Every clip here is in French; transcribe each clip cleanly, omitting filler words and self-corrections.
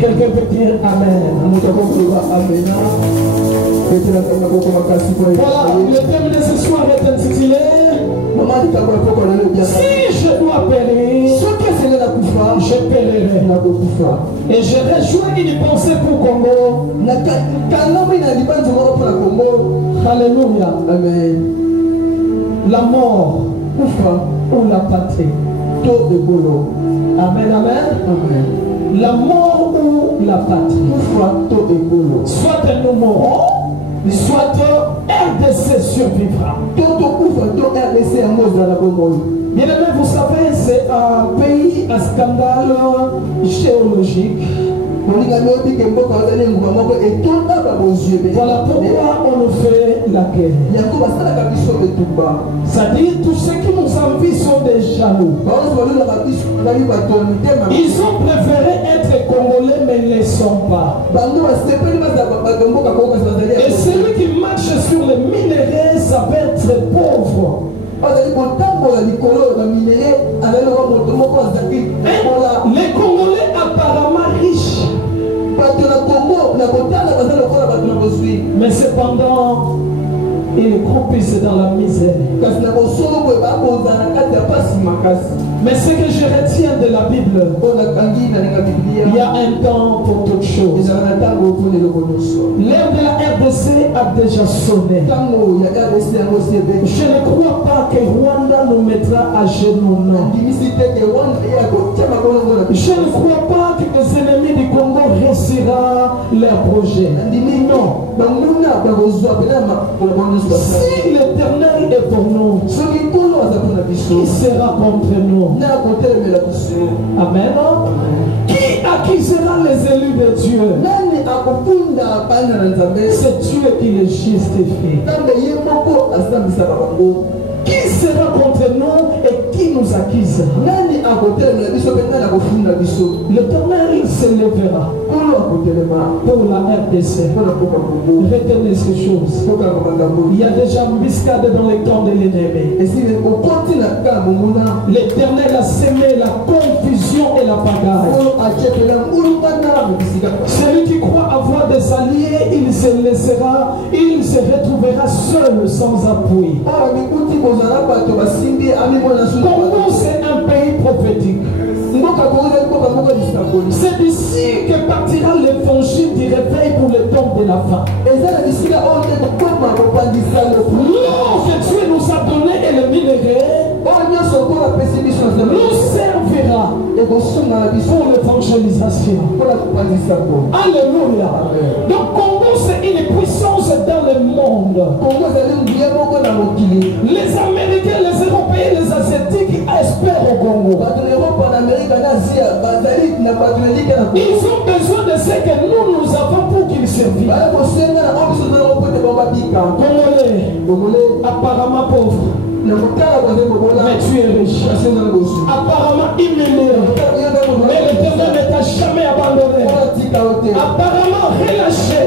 Quelqu'un peut dire Amen. Voilà, le thème de ce soir est intitulé Si je dois périr, je périrai. Et je rejoins une pensée pour Congo. Alléluia. Amen. La mort ou la patrie. Amen, amen. Amen. La mort ou la patrie. Soit nous mourrons, soit RDC survivra. Bien aimé, vous savez, c'est un pays à scandale géologique. Voilà pourquoi on nous fait la guerre. C'est-à-dire tous ceux qui nous envient sont des jaloux. Ils ont préféré être congolais mais ils ne le sont pas. Et celui qui marche sur les minéraux, ça va être pauvre. Les Congolais apparemment riches. Mais cependant, ils croupissent dans la misère. Mais ce que je retiens de la Bible, il y a un temps pour toutes choses. L'heure de la RDC a déjà sonné. Je ne crois pas que Rwanda nous mettra à genoux. Non. Je ne crois pas que les ennemis du Congo réussiront leur projet. Non. Si l'Éternel est pour nous, qui sera contre nous? Amen. Qui accusera les élus de Dieu? C'est Dieu qui les justifie. Qui sera contre nous et qui nous accuse? L'Éternel s'élèvera pour la RDC. Retenez ces choses. Il y a déjà une embuscade dans les camps de l'ennemi. L'Éternel a semé la confusion et la pagaille. Celui qui croit avoir des alliés, il se laissera, il se retrouvera seul sans appui. Congo, c'est un pays prophétique. C'est d'ici que partira l'évangile du réveil pour le temps de la fin. Lorsque Dieu nous a donné et le minerai, nous servira pour l'évangélisation. Alléluia. Donc Congo, c'est une puissance dans le monde. Les Américains, les Européens, les Asiatiques espèrent au Congo. Ils ont besoin de ce que nous avons pour qu'ils servent. Congolais, apparemment pauvre. Mais tu es riche. Apparemment humilié. Mais l'Éternel ne t'a jamais abandonné. Apparemment relâché.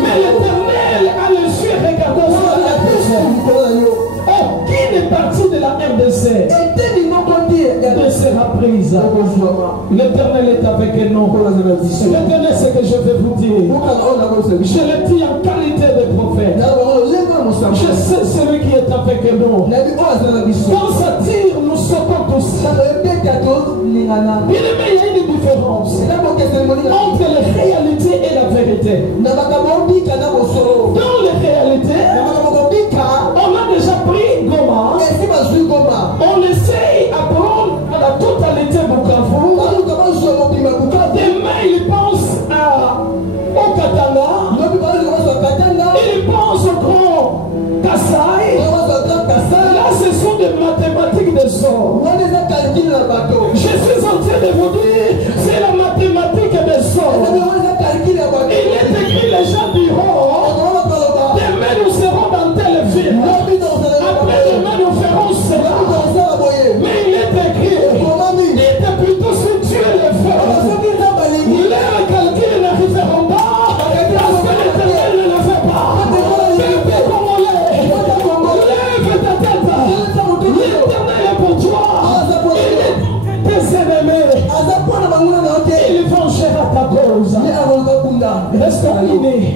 Mais l'Éternel a le ciel regardant sur la personne. Aucune partie de la RDC ne sera prise. L'Éternel est avec nous. L'Éternel, ce que je vais vous dire, je le dis en qualité de prophète. Je sais celui qui est avec nous. Quand ça tire, nous sautons tous. Bien aimé, il y a une différence entre la réalité et la vérité. Dans les réalités, on a déjà pris Goma. On essaye d'apprendre à la totalité Bukavu. Demain, il pense au Katanga. Il pense au grand Kassai. Là, ce sont des mathématiques de sort. Je suis en train de vous dire, c'est la mathématique de sort. Il est écrit, les Restons unis.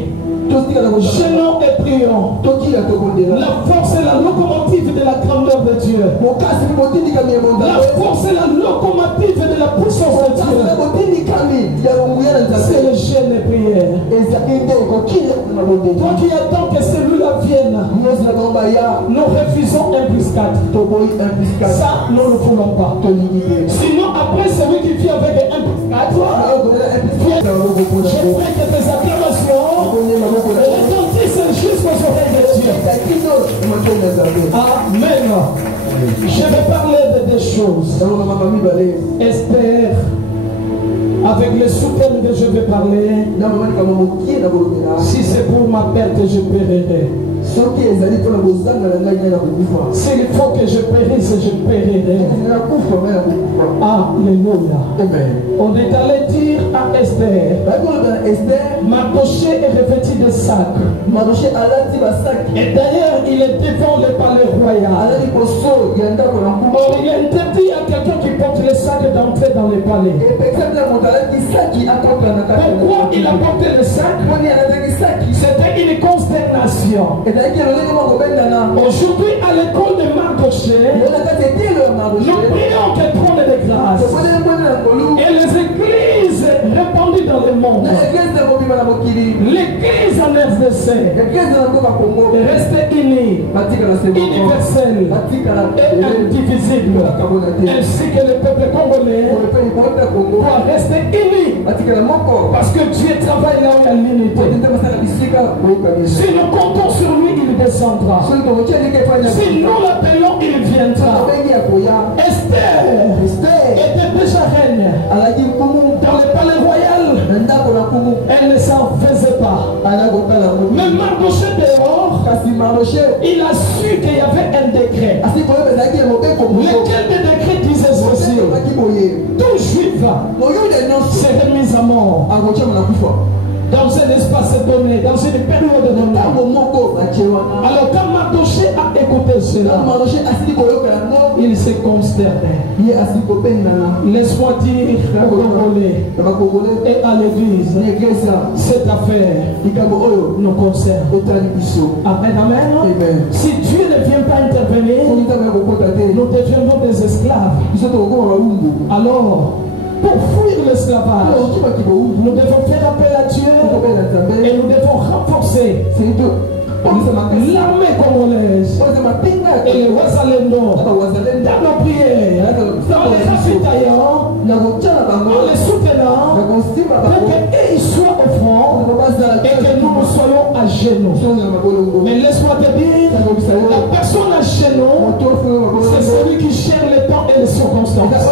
Gênons et prions. La force est la locomotive de la grandeur de Dieu. La force est la locomotive de la puissance de Dieu. C'est le gêne et prière. Toi qui attends que celui-là vienne, nous refusons 1+4. Ça, nous ne le voulons pas. Sinon, après, celui qui vient avec 1+4, je prie que tes acclamations retentissent jusqu'aux oreilles de Dieu. Amen. Je vais parler de des choses. Esther, avec le soutien que je vais parler, si c'est pour ma perte, je périrai. S'il faut que je périsse, je périrai. Alléluia. On est allé dire à Esther, Mardoché est revêtu de sac. Et d'ailleurs, il est devant le palais royal. Or, il est interdit à quelqu'un qui porte le sac d'entrer dans le palais. Pourquoi il a porté le sac? C'était une consternation. Aujourd'hui, à l'école de Mardoché, nous prions qu'elle prenne de grâce. Et les églises répandues dans le monde, l'église en RDC, restez unie, universelle et indivisible, ainsi que le peuple congolais doit rester uni, parce que Dieu travaille là où il y a l'unité. Si nous comptons sur lui, il descendra. Si nous l'appelons, il viendra. Esther était déjà reine dans le palais royal. Elle ne s'en faisait pas. Mais Mardoché dehors, il a su qu'il y avait un décret. Lequel des décrets disait ceci: tout juif serait mis à mort dans un espace donné, dans une période donnée. Alors quand Mardoché a écouté cela, il s'est consterné. Laisse-moi dire aux Congolais et à l'église, cette affaire nous concerne. Amen, amen. Si Dieu ne vient pas intervenir, nous deviendrons des esclaves. Alors, pour fuir l'esclavage, nous devons faire appel à Dieu et nous devons renforcer l'armée congolaise et les Wazalendo dans nos prières, dans les ravitaillant, en les soutenant, pour qu'ils soient au front et que nous nous soyons à genoux. Mais laisse-moi te dire, la personne à genoux, c'est celui qui gère les temps et les circonstances. Car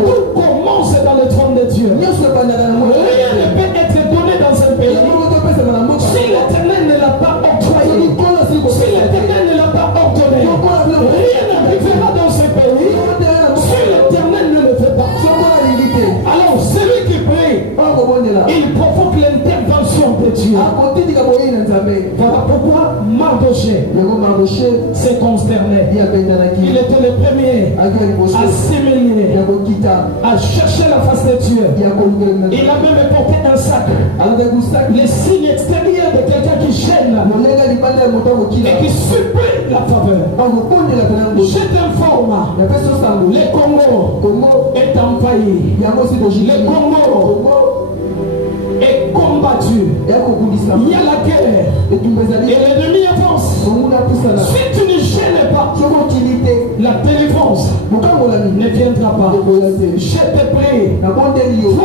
tout commence dans le trône de Dieu. Rien ne peut être donné dans un pays si l'Éternel ne l'a pas octroyé, si l'Éternel ne l'a pas ordonné. Rien n'arrivera dans ce pays si l'Éternel ne le fait pas. Alors celui qui prie, il provoque l'intervention de Dieu. Voilà pourquoi Mardoché s'est consterné. Il était le premier à s'émêler, à chercher la face de Dieu. Il a même porté un sac, le signe extérieur de quelqu'un qui gêne et qui supprime la faveur. Je t'informe, le Congo est envahi. Le Congo est combattu. Il y a la guerre et l'ennemi avance. Si tu ne gênes pas, la délivrance ne viendra pas. Je te prie, vois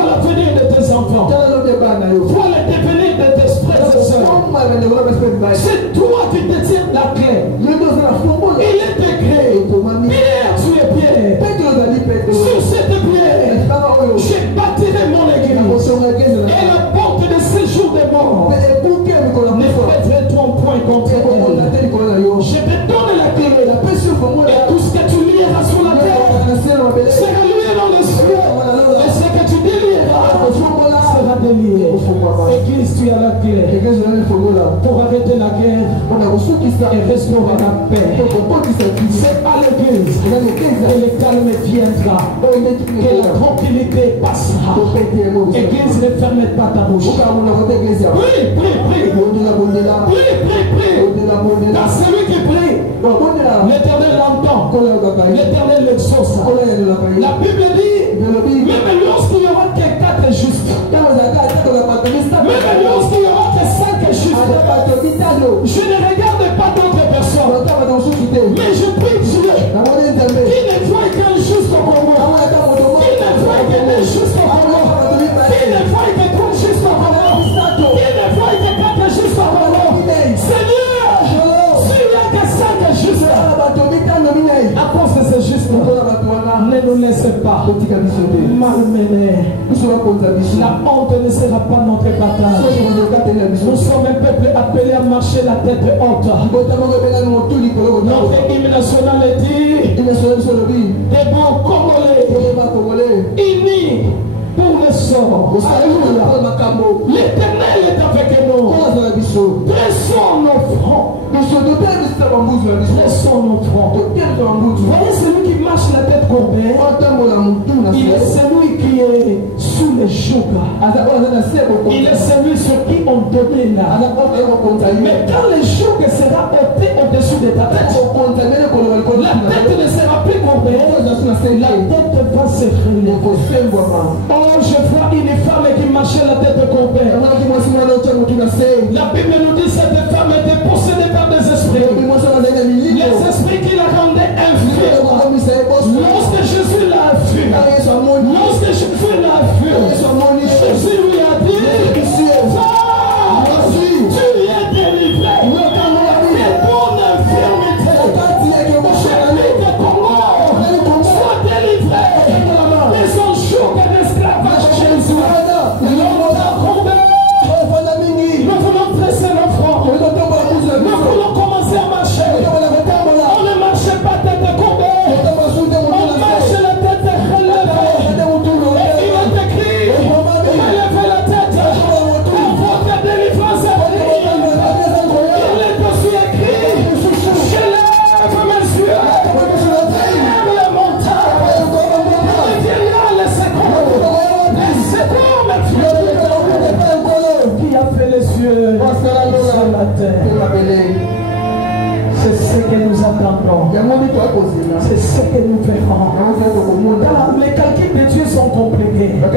l'avenir de tes enfants, vois le devenir de tes frères et sœurs. C'est toi qui détiens la clé. Il est décret. Pierre, tu es Pierre. Sur cette pierre, je bâtirai mon église. Et la porte de séjour des morts ne pèsera point contre elle. Je te donne la clé. Et tout ce que tu lieras sur la terre sera lié dans les cieux. Et ce que tu délieras sera délié. Église, tu as la clé pour arrêter la guerre et restaurer la paix. C'est à l'église que le calme viendra, que la tranquillité passera. Église, ne ferme pas ta bouche. Prie, prie, prie. Prie. Car celui qui prie, l'Éternel l'entend. L'Éternel l'exauce. La Bible dit, même lorsqu'il y aura que 4 justes, même lorsqu'il y aura que 5 justes, je ne regarde pas d'autres personnes, mais je prie Dieu qui ne voit qu'un juste comme moi, qui ne voit qu'un juste comme moi, qui ne voit que 3 justes comme moi, qui ne voit que 4 justes comme moi. Seigneur, s'il n'y a que 5 justes, à cause de ces justes, ne nous laisse pas malmener. La honte ne sera pas notre bataille. Nous sommes un peuple appelé à marcher la tête haute. Notre hymne national dit des bons Congolais unis pour le sort. Alléluia. L'Éternel est avec nous. Dressons nos fronts. Dressons nos fronts. Voyez celui qui marche la tête courbée. Il est celui qui est sous les jougs. Il est celui sur qui on domine. Mais quand le joug sera ôté au-dessus de ta tête, la tête ne sera plus courbée. La tête va se freiner. Oh, je vois une femme qui marchait la tête courbée. La Bible nous dit que cette femme était possédée par des esprits. Les esprits qui la rendaient infirme. Lorsque Jésus l'a vu, Jésus lui a dit, va, tu es délivré de ton infirmité. Jésus Congo, sois délivré de son joug d'esclavage Jésus. L'homme a tombé. Nous voulons dresser nos fronts. Nous voulons commencer à marcher. On ne marche pas tête courbée. On marche la tête relevée. Et il est écrit, relevez la tête. Votre délivrance est venue. Il est aussi écrit, je lève mes yeux. Lève les montagnes. Il viendra le secours. Le secours me vient. Qui a fait les cieux sur la terre? C'est ce que nous attendons. C'est ce que nous verrons. Car les calculs de Dieu sont compliqués. Il ne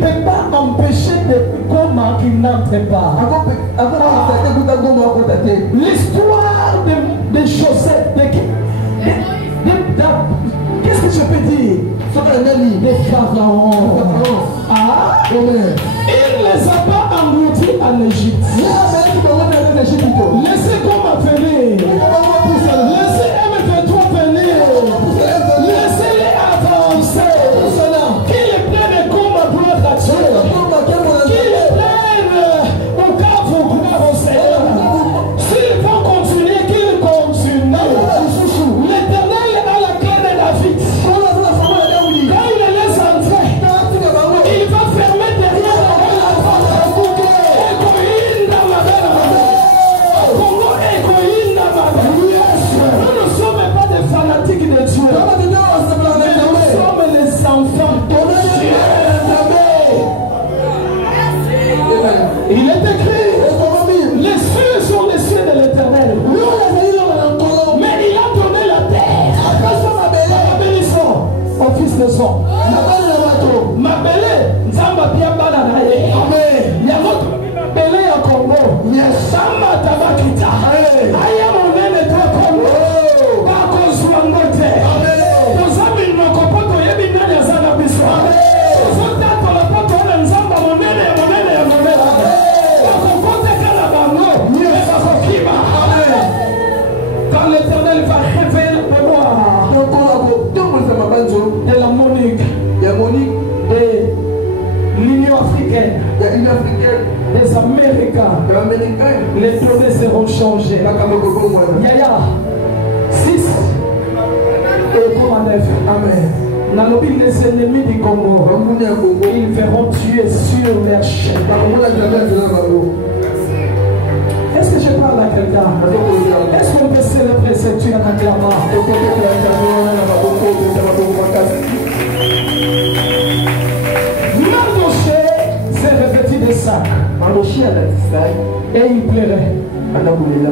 peut pas empêcher des comas qui n'entrent pas. L'histoire de Joseph, qu'est-ce que je peux dire? Les pharaons. Il ne les a pas engloutis en Égypte. Laissez Goma venir. Laissez M23 venir. Laissez-les avancer. Qu'ils prennent Goma pour être Dieu. Qu'ils prennent au cas où gloire au Seigneur. S'ils vont continuer, qu'ils continuent. L'Éternel a la clé de la vie. Quand il les laisse entrer, il va fermer derrière la porte. Nous ne sommes pas des fanatiques de Dieu. Mais nous sommes les enfants de Dieu. Il est écrit, les cieux sont les cieux de l'Éternel. Mais il a donné la terre. La bénissons au fils de son. Ma belle, Nzamba bien balanaye. Il y a notre belle en Congo. Samba tabakita. Aya monene to Congo. Bako zwangote. Tozambi makopoto yebi nani azana biso. Tozota tola poto na Nzamba monene. Bakokote kala bango. Bako kiba. Quand l'Éternel va révéler le mémoire de la Monique. De l'Union africaine, des Américains, les données seront changées. Yaya 6 et 9. Amen. Dans les ennemis du Congo, ils verront tuer sur leur chaîne. Est-ce que je parle à quelqu'un? Est-ce qu'on peut célébrer cette tuile en acclamant? Mardoché sac. Et il pleurait.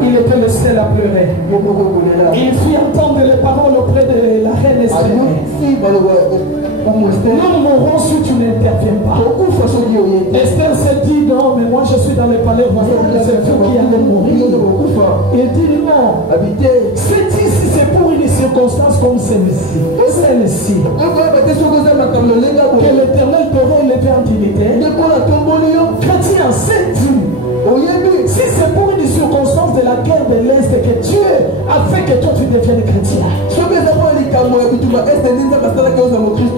Il était le seul à pleurer. Il fit entendre les paroles auprès de la reine Esther. Nous mourrons si tu n'interviens pas. Esther s'est dit non, mais moi je suis dans les palais royaux, c'est vous qui allez mourir. Il dit non. C'est pour une circonstance comme celle-ci. Que l'Éternel t'aura élevé en dignité. Chrétien, sais-tu? Si c'est pour une circonstance de la guerre de l'Est que Dieu a fait que toi tu deviennes chrétien,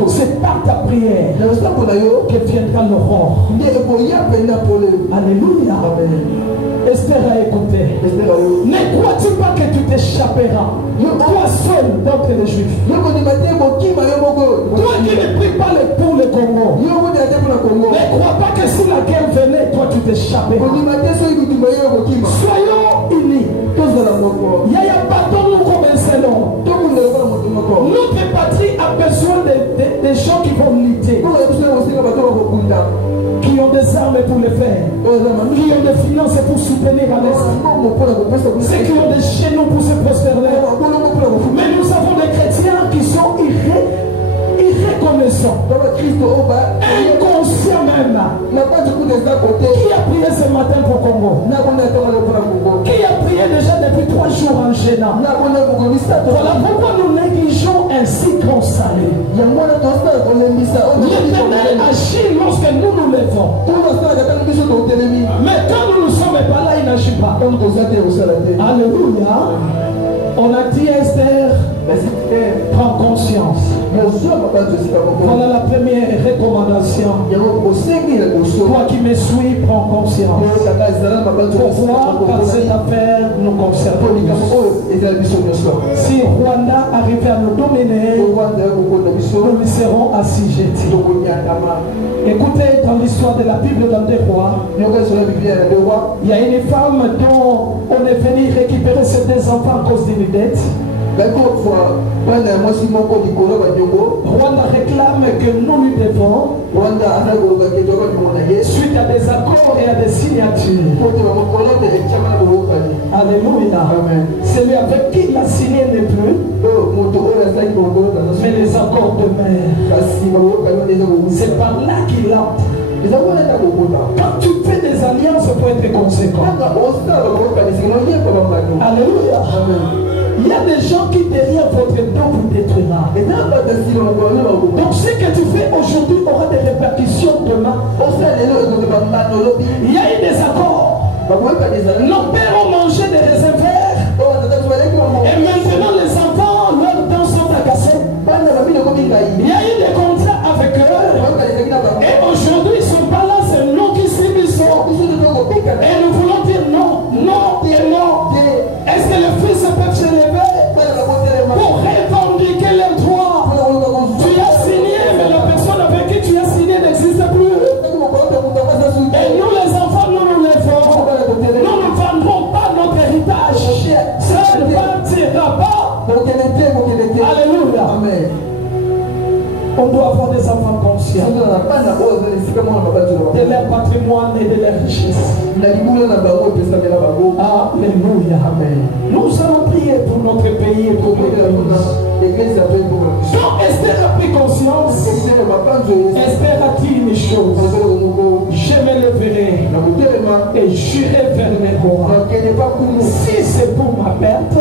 c'est par ta prière que viendra l'aurore. Alléluia. Esther a écouté. Ne crois-tu pas que tu t'échapperas, toi seul d'entre les Juifs? Toi qui ne pries pas pour le Congo, ne crois pas que si la guerre venait, toi tu t'échapperas. Soyons unis. Yaya, battons-nous comme un seul homme. Notre patrie a besoin des gens qui vont lutter, qui ont des armes pour le faire, qui ont des finances pour soutenir à l'Est, ceux qui ont des genoux pour se prosterner. Mais nous avons des chrétiens qui sont irreconnaissants, inconscients même. Qui a prié ce matin pour Congo? Qui a prié déjà depuis 3 jours en gênant? Voilà pourquoi nous négligeons ainsi grand salut. L'Éternel agit lorsque nous nous levons. Mais quand nous ne sommes pas là, il n'agit pas. Alléluia. On a dit à Esther, prends conscience. Voilà la première recommandation. Toi qui me suis, prends conscience. Pourquoi? Par cette affaire nous concerne. Si Rwanda arrivait à nous dominer, nous lui serons assujettis. Écoutez, dans l'histoire de la Bible dans des rois, il y a une femme dont on est venu récupérer ses 2 enfants à cause d'une dette. Rwanda réclame que nous lui devons suite à des accords et à des signatures. Alléluia. Celui avec qui il a signé n'est plus, mais les accords demeurent. C'est par là qu'il entre. Quand tu fais des alliances, il faut être conséquent. Alléluia. Il y a des gens qui derrière votre dos vous détruira. Donc ce que tu fais aujourd'hui aura des répercussions demain. Il y a eu des accords. Nos pères ont mangé des raisins verts. Et maintenant les enfants, leurs dents sont cassées. Il y a eu des contrats avec eux. Et aujourd'hui ils ne sont pas là, c'est nous qui subissons. Et nous voulons dire non, non et non. Est-ce que les fils peuvent se lever pour revendiquer leurs droits? Tu as signé, mais la personne avec qui tu as signé n'existe plus. Et nous les enfants, nous nous levons. Nous ne vendrons pas notre héritage. Ça ne partira pas. Alléluia. Amen. On doit avoir des enfants conscients de leur patrimoine et de leur richesse. Alléluia. Nous allons prier pour notre pays et pour l'Église. Quand Esther a pris conscience, Esther a dit une chose: je me leverai et j'irai vers les rois. Si c'est pour ma perte,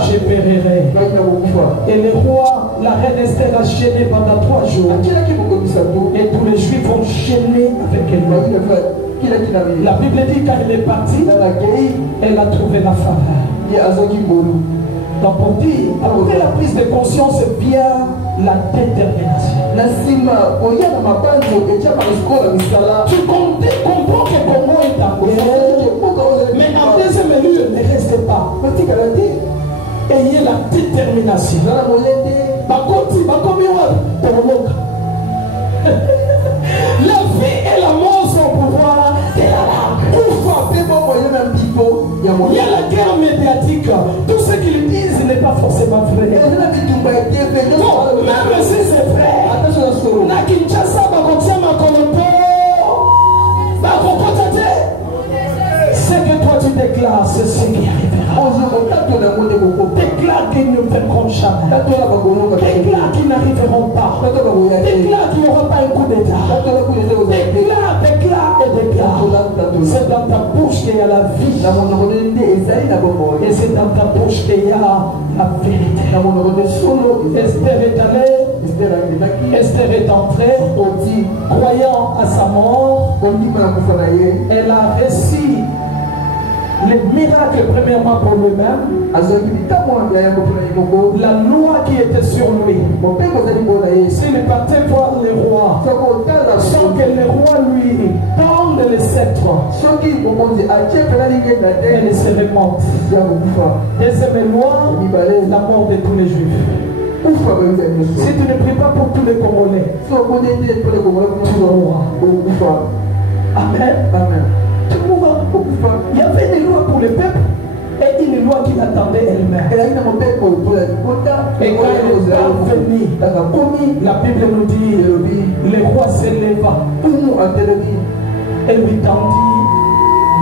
je périrai. Et les rois, la reine Esther a gêné pendant 3 jours. Et tous les Juifs ont gêné avec elle. La Bible dit qu'elle est partie, elle a trouvé la faveur. Donc pour dire, après la prise de conscience vient la détermination. Tu comprends que Congo est en guerre, mais en deuxième lieu, ne restez pas. Ayez la détermination. La vie et la mort sont au pouvoir de la langue. Il y a la guerre médiatique. Tout ce qu'ils disent n'est pas forcément vrai. Bon, même si c'est vrai, na Kinshasa, Bakotia, Makolopo, pas un coup d'état. Déclare, déclare et déclare. C'est dans ta bouche qu'il y a la vie. Et c'est dans ta bouche qu'il y a la vérité. Esther est allée. Esther est entrée, croyant à sa mort. Elle a réussi les miracles premièrement pour lui-même. La loi qui était sur lui. S'il partait voir les rois, sans que les rois lui tendent les sceptres, elle serait morte. Deuxième loi, la mort de tous les Juifs. Si tu ne pries pas pour tous les Congolais, tu mourras. Amen. Tu mourras. Il y avait une loi pour le peuple et une loi qui l'attendait elle-même. Et quand elle est parvenue, la Bible nous dit, le roi s'éleva et lui tendit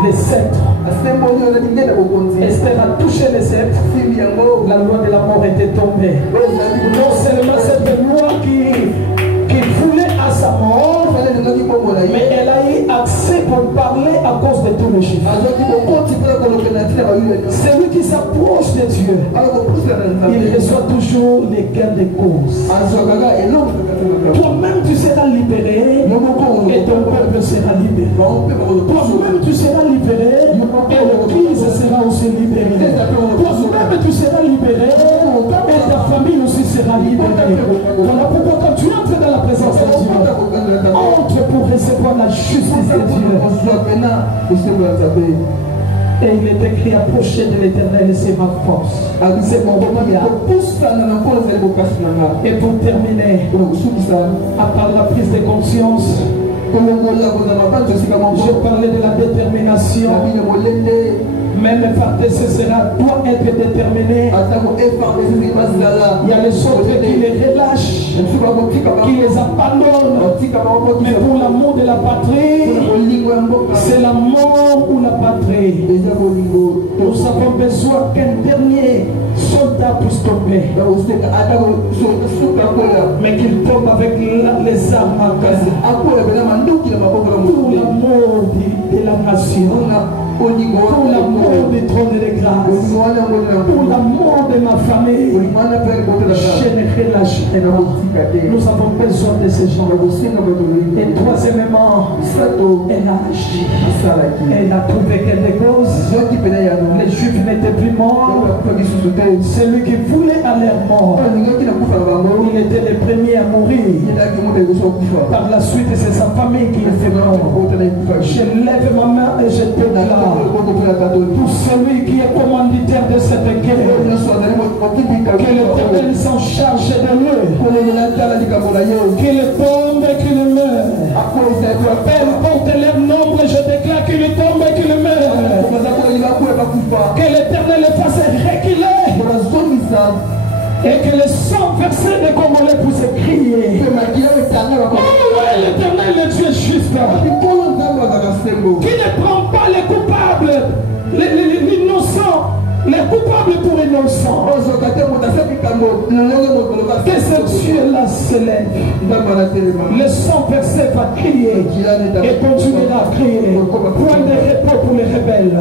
les sceptres. Esther a touché les sceptres. La loi de la mort était tombée. Non seulement cette loi qui voulait à sa mort, mais elle a eu accès pour parler à cause de tous les Juifs. Celui qui s'approche de Dieu, il reçoit toujours les gains de cause. Toi-même tu seras libéré et ton peuple sera libéré. Toi-même tu seras libéré et l'Église sera aussi libérée. Toi-même tu seras libéré et ta famille aussi sera libérée. Voilà pourquoi quand tu entres dans la présence de Dieu, entre pour recevoir la justice de Dieu. Et il est écrit, approchez de l'Éternel, c'est ma force. C'est mon regard. Et pour terminer, à part la prise de conscience, je parlais de la détermination. Même le fardeau doit être déterminé. Il y a les autres qui les relâchent, qui les abandonnent. Mais pour l'amour de la patrie, c'est la mort ou la patrie. Nous avons besoin qu'un dernier soldat puisse tomber, mais qu'il tombe avec les armes à gaz. Pour l'amour de la nation, pour l'amour du trône de grâce, pour l'amour de ma famille, je ne relâcherai pas. Nous avons besoin de ces gens. Et troisièmement, elle a agi. Elle a trouvé quelque chose. Les Juifs n'étaient plus morts. Celui qui voulait aller mort, il était le premier à mourir. Par la suite, c'est sa famille qui était mort. Je lève ma main et je déclare pour celui qui est commanditaire de cette guerre, que l'Éternel s'en charge de lui, qu'il tombe et qu'il meure. Peu importe leur nombre, je déclare qu'il tombe et qu'il meure. Que l'Éternel le fasse reculer et que le sang versé des Congolais puisse crier. Oh, l'Éternel, le Dieu juste, qui ne prend pas les coupables, l'innocent, les coupables pour innocents. Que ce Dieu-là s'élève. Le sang versé va crier et continuera à crier. Point de repos pour les rebelles.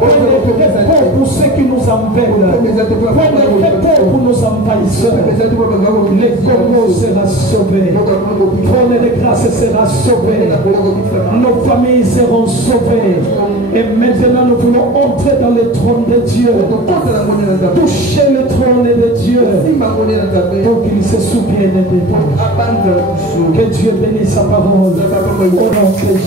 Point de repos pour ceux qui nous embêtent. Point de repos pour nos envahisseurs. Le Congo sera sauvé. Trône de grâce sera sauvé. Nos familles seront sauvées. Et maintenant nous voulons entrer dans le trône de Dieu. Toucher le trône de Dieu. Pour qu'il se souvienne de nous. Que Dieu bénisse sa parole. Au nom de Jésus.